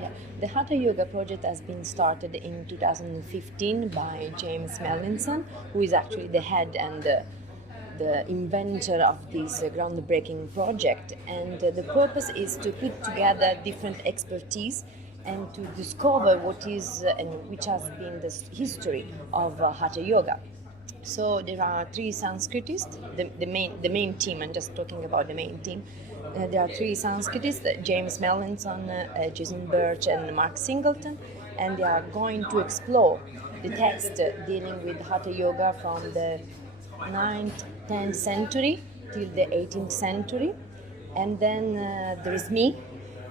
Yeah. The Hatha Yoga Project has been started in 2015 by James Mellinson, who is actually the head and the inventor of this groundbreaking project. And the purpose is to put together different expertise and to discover what is and which has been the history of Hatha Yoga. So there are three Sanskritists, the main team. I'm just talking about the main team. There are three Sanskritists: James Mellinson, Jason Birch, and Mark Singleton, and they are going to explore the text dealing with Hatha Yoga from the 9th, 10th century till the 18th century. And then there is me,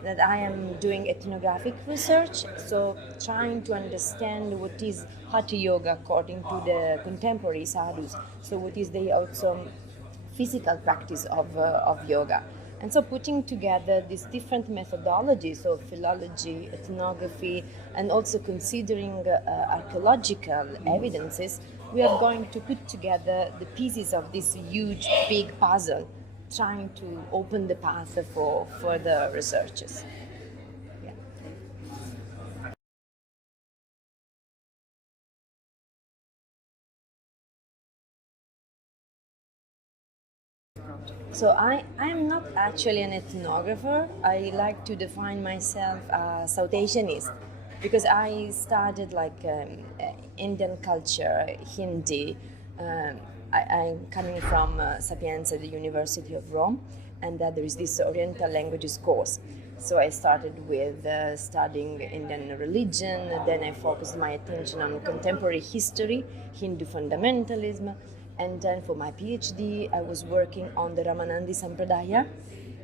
that I am doing ethnographic research, so trying to understand what is Hatha Yoga according to the contemporary sadhus. So what is the also physical practice of yoga. And so putting together these different methodologies of philology, ethnography, and also considering archaeological evidences, we are going to put together the pieces of this huge, big puzzle, trying to open the path for further researches. Yeah. So I'm not actually an ethnographer. I like to define myself as South Asianist because I studied like Indian culture, Hindi. I'm coming from Sapienza, the University of Rome, and there is this Oriental languages course. So I started with studying Indian religion, then I focused my attention on contemporary history, Hindu fundamentalism, and then for my PhD, I was working on the Ramanandi Sampradaya.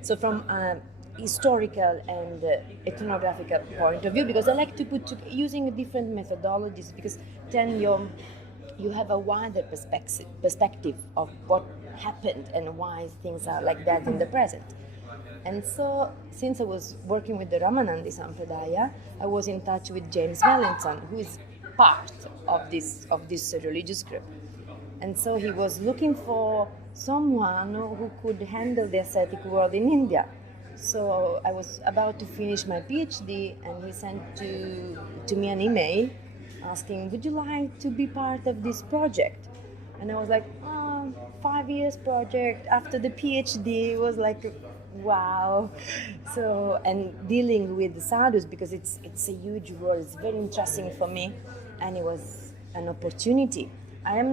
So from a historical and ethnographical point of view, because I like to using different methodologies, because then you have a wider perspective of what happened and why things are like that in the present. And so, since I was working with the Ramanandi Sampradaya, I was in touch with James Mellinson, who is part of this religious group. And so he was looking for someone who could handle the ascetic world in India. So I was about to finish my PhD, and he sent to me an email asking, "Would you like to be part of this project?" And I was like, 5 years project after the PhD. It was like, wow. So, and dealing with the sadhus, because it's a huge world, it's very interesting for me, and it was an opportunity. I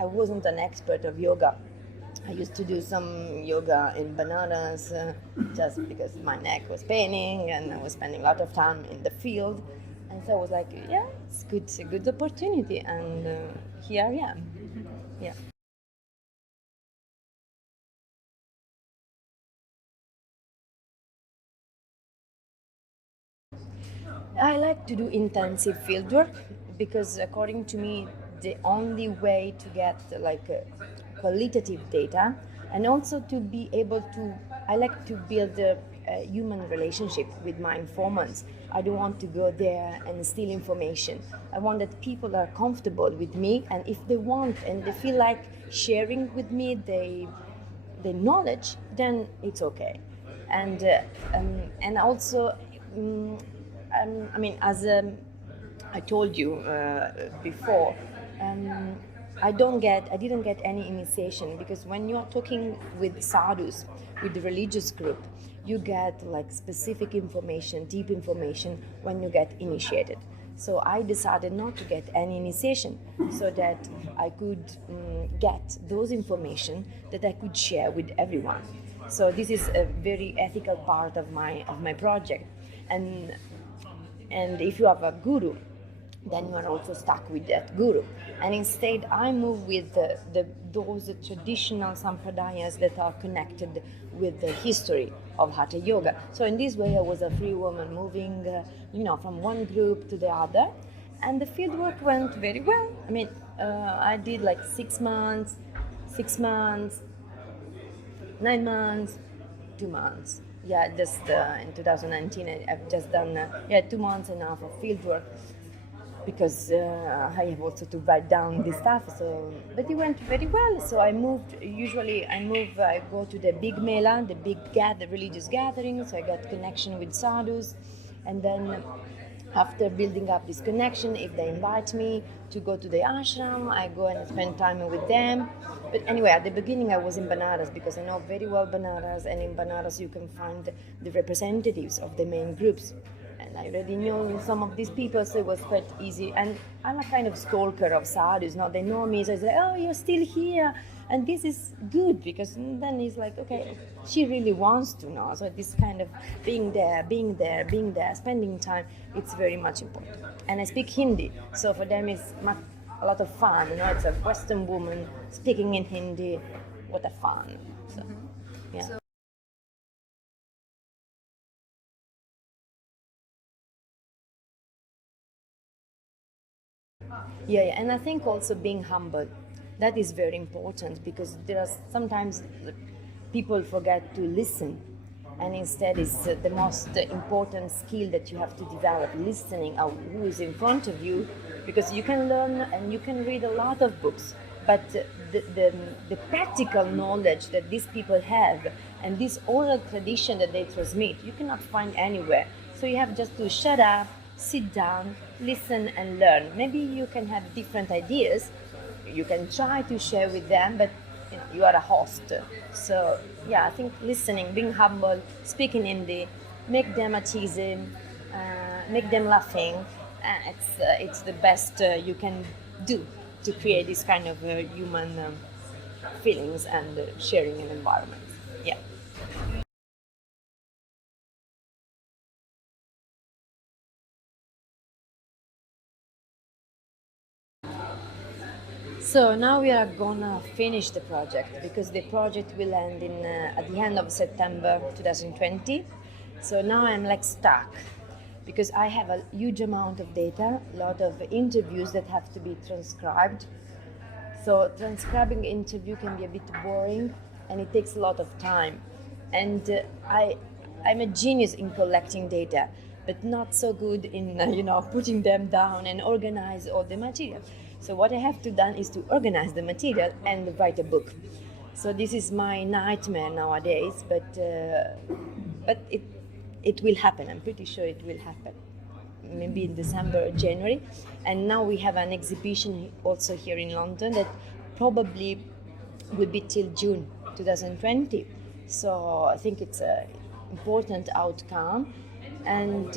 wasn't an expert of yoga. I used to do some yoga in Banaras just because my neck was paining and I was spending a lot of time in the field. And so I was like, yeah, it's a good opportunity, and here I am. Yeah. I like to do intensive fieldwork because, according to me, the only way to get like qualitative data, and also to be able to, I like to build a human relationship with my informants. I don't want to go there and steal information. I want that people are comfortable with me, and if they want and they feel like sharing with me the knowledge, then it's okay. And also. As I told you before, I didn't get any initiation, because when you're talking with sadhus, with the religious group, you get like specific information, deep information when you get initiated. So I decided not to get any initiation, so that I could get those information that I could share with everyone. So this is a very ethical part of my project, and if you have a guru, then you are also stuck with that guru. And instead, I move with those traditional sampradayas that are connected with the history of Hatha Yoga. So in this way, I was a free woman moving, from one group to the other, and the fieldwork went very well. I did like 6 months, 9 months, 2 months. Yeah, just in 2019, I've just done 2 months and a half of field work. because I have also to write down this stuff. So, but it went very well. So I moved. Usually, I go to the big mela, the big religious gatherings. So I got connection with sadhus, and then after building up this connection, if they invite me to go to the ashram, I go and spend time with them. But anyway, at the beginning, I was in Banaras because I know very well Banaras, and in Banaras you can find the representatives of the main groups. And I already knew some of these people, so it was quite easy. And I'm a kind of stalker of sadhus. Now they know me, so I say, "Oh, you're still here," and this is good because then it's like, okay, she really wants to know. So this kind of being there, spending time, it's very much important. And I speak Hindi, so for them it's a lot of fun. It's a Western woman speaking in Hindi. What a fun! So, yeah. So yeah, and I think also being humble, that is very important because there are sometimes people forget to listen, and instead it's the most important skill that you have to develop, listening of who is in front of you, because you can learn and you can read a lot of books, but the practical knowledge that these people have and this oral tradition that they transmit, you cannot find anywhere. So you have just to shut up, sit down, listen and learn. Maybe you can have different ideas, you can try to share with them, but you are a host. So yeah, I think listening, being humble, speaking Hindi, make them at ease, make them laughing. It's the best you can do to create this kind of human feelings and sharing an environment. Yeah. So now we are gonna finish the project because the project will end in at the end of September 2020. So now I'm like stuck because I have a huge amount of data, a lot of interviews that have to be transcribed. So transcribing interview can be a bit boring and it takes a lot of time. And I'm a genius in collecting data, but not so good in putting them down and organize all the material. So what I have to done is to organize the material and write a book. So this is my nightmare nowadays, but it will happen. I'm pretty sure it will happen. Maybe in December or January. And now we have an exhibition also here in London that probably will be till June 2020. So I think it's an important outcome. And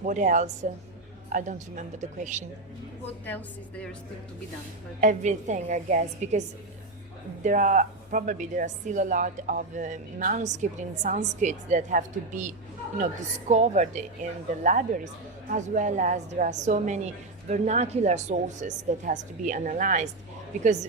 what else? I don't remember the question. What else is there still to be done? Everything, I guess, because there are still a lot of manuscripts in Sanskrit that have to be discovered in the libraries, as well as there are so many vernacular sources that has to be analyzed, because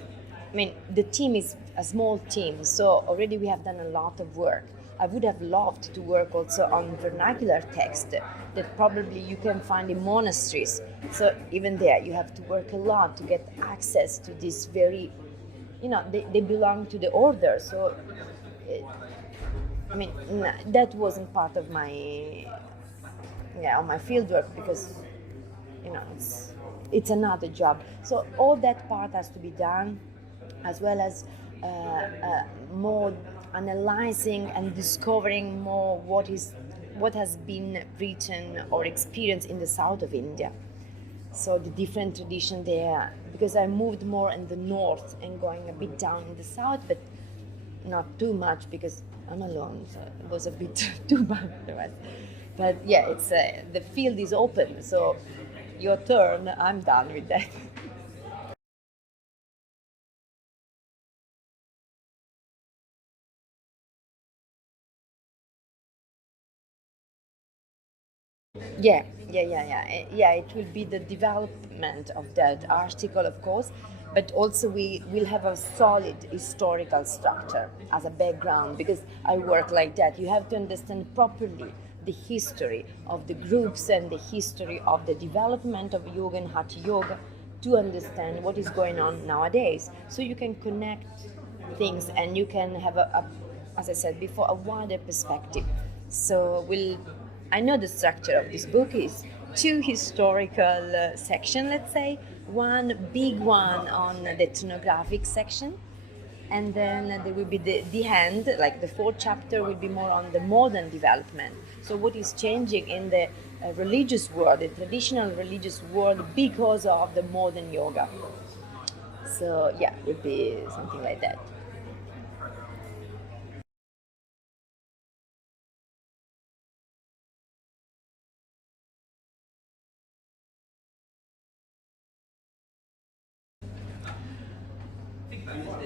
the team is a small team, so already we have done a lot of work. I would have loved to work also on vernacular text that probably you can find in monasteries. So even there you have to work a lot to get access to this very, they belong to the order. So that wasn't part of my on my fieldwork because it's another job. So all that part has to be done, as well as more analyzing and discovering more what has been written or experienced in the south of India. So the different tradition there, because I moved more in the north and going a bit down in the south, but not too much because I'm alone, so it was a bit too much. But yeah, it's the field is open, so your turn. I'm done with that. Yeah. It will be the development of that article, of course, but also we will have a solid historical structure as a background because I work like that. You have to understand properly the history of the groups and the history of the development of yoga and hatha yoga to understand what is going on nowadays. So you can connect things and you can have as I said before, a wider perspective. So I know the structure of this book is two historical section, let's say. One big one on the ethnographic section, and then there will be the end, like the fourth chapter will be more on the modern development. So what is changing in the religious world, the traditional religious world, because of the modern yoga. So yeah, it would be something like that.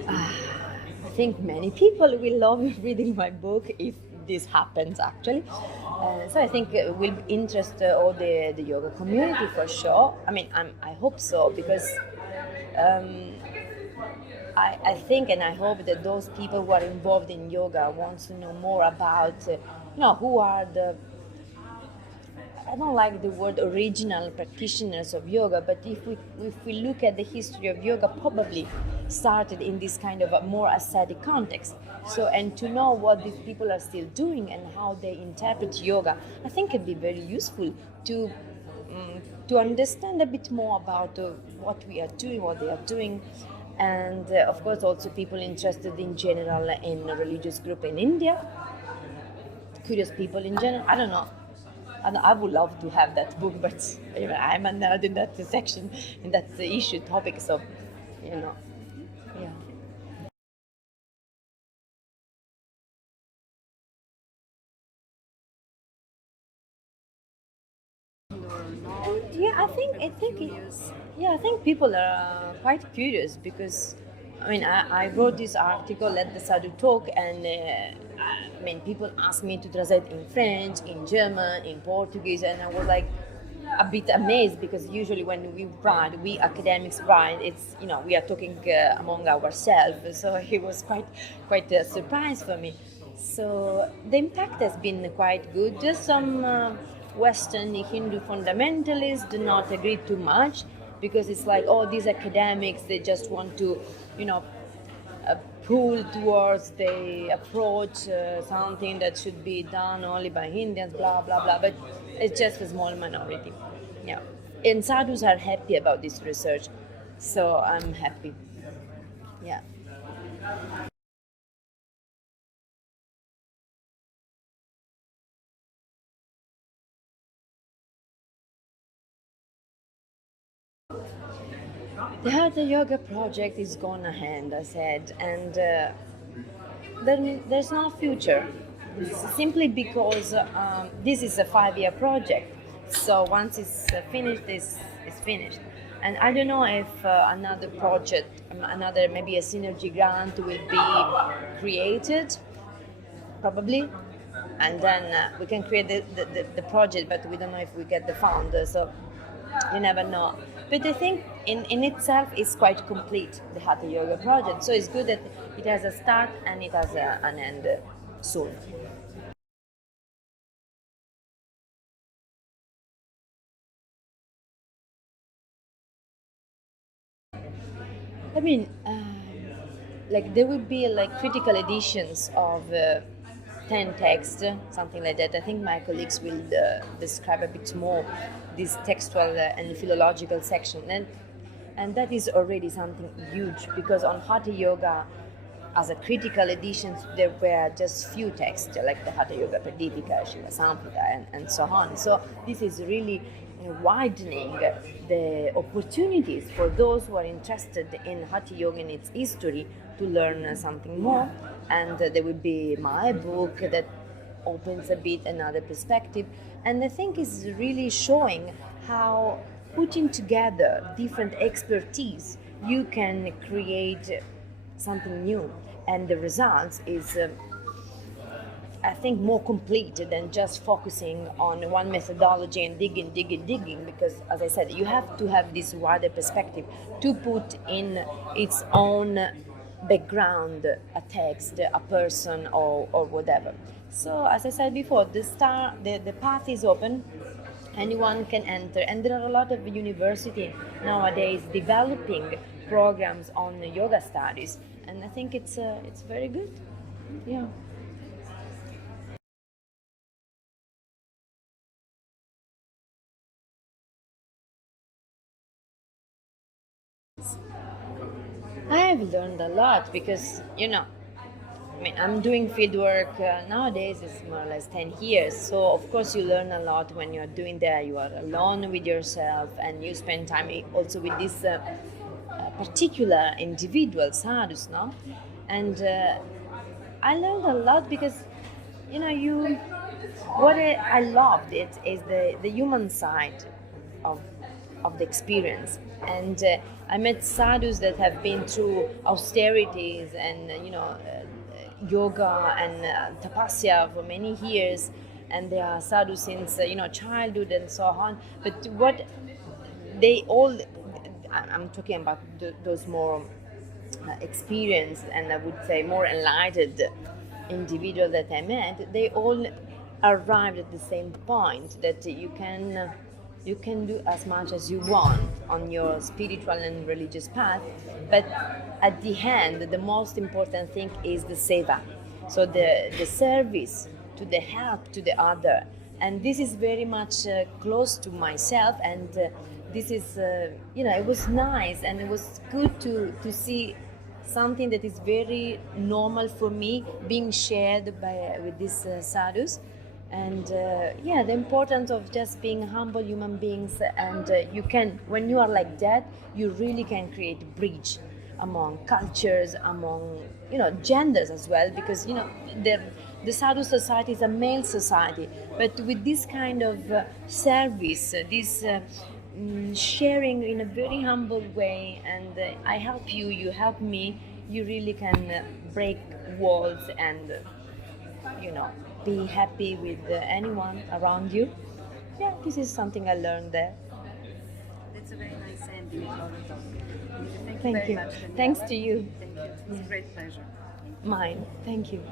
I think many people will love reading my book if this happens actually. So I think it will interest all the yoga community for sure. I mean, I hope so because um, I think and I hope that those people who are involved in yoga want to know more about, who are the, I don't like the word original practitioners of yoga, but if we look at the history of yoga, probably started in this kind of a more ascetic context. So, and to know what these people are still doing and how they interpret yoga, I think it'd be very useful to to understand a bit more about what we are doing, what they are doing, and of course also people interested in general in religious group in India, curious people in general. I don't know. And I would love to have that book, but I'm a nerd in that section, in that issue topic. So, yeah. Or not? Yeah, I think people are quite curious because, I mean, I wrote this article, Let the Sadhu Talk, and I mean, people ask me to translate in French, in German, in Portuguese, and I was like a bit amazed because usually when we academics write, it's, we are talking among ourselves, so it was quite a surprise for me. So the impact has been quite good. Just some Western Hindu fundamentalists do not agree too much because it's like, oh, these academics, they just want to, you know, pull towards the approach something that should be done only by Indians, blah, blah, blah. But it's just a small minority. Yeah. And sadhus are happy about this research. So I'm happy. Yeah. The Hatha Yoga Project is gone ahead, I said, and there's no future. Simply because this is a 5-year project. So once it's finished, it's finished. And I don't know if another project, another maybe a synergy grant will be created, probably. And then we can create the project, but we don't know if we get the fund. So you never know. But I think in itself it's quite complete, the Hatha Yoga project. So it's good that it has a start and it has an end soon. I mean, like there will be like critical editions of 10 texts, something like that. I think my colleagues will describe a bit more this textual and philological section. And that is already something huge because on Hatha Yoga, as a critical edition, there were just few texts like the Hatha Yoga Pradipika, Shiva Samhita, and so on. So this is really widening the opportunities for those who are interested in Hatha Yoga and its history to learn something more. And there will be my book that opens a bit another perspective. And I think is really showing how putting together different expertise you can create something new, and the results is I think more complete than just focusing on one methodology and digging, because as I said, you have to have this wider perspective to put in its own background a text, a person, or whatever. So as I said before, the path is open, anyone can enter, and there are a lot of universities nowadays developing programs on yoga studies, and I think it's very good. Yeah. I have learned a lot because, I mean, I'm doing field work nowadays. It's more or less 10 years. So of course you learn a lot when you're doing that. You are alone with yourself, and you spend time also with this particular individual sadhus, no? And I learned a lot because, you. What I loved it is the human side of of the experience, and I met sadhus that have been through austerities and yoga and tapasya for many years, and they are sadhus since childhood and so on. But what they all, I'm talking about those more experienced and I would say more enlightened individual that I met, they all arrived at the same point that you can do as much as you want on your spiritual and religious path, but at the end, the most important thing is the seva, so the service to the help to the other, and this is very much close to myself, and this is it was nice and it was good to see something that is very normal for me being shared by with these sadhus, and the importance of just being humble human beings, and you can, when you are like that, you really can create a bridge among cultures, among genders as well, because the sadhu society is a male society, but with this kind of service, this sharing in a very humble way, and I help you, you help me, you really can break walls and be happy with anyone around you. Yeah, this is something I learned there. That's a very nice ending for the talk. Thank you Thank very you. much, Daniela. Thanks to you. Thank you. It was a great pleasure. Mine. Thank you.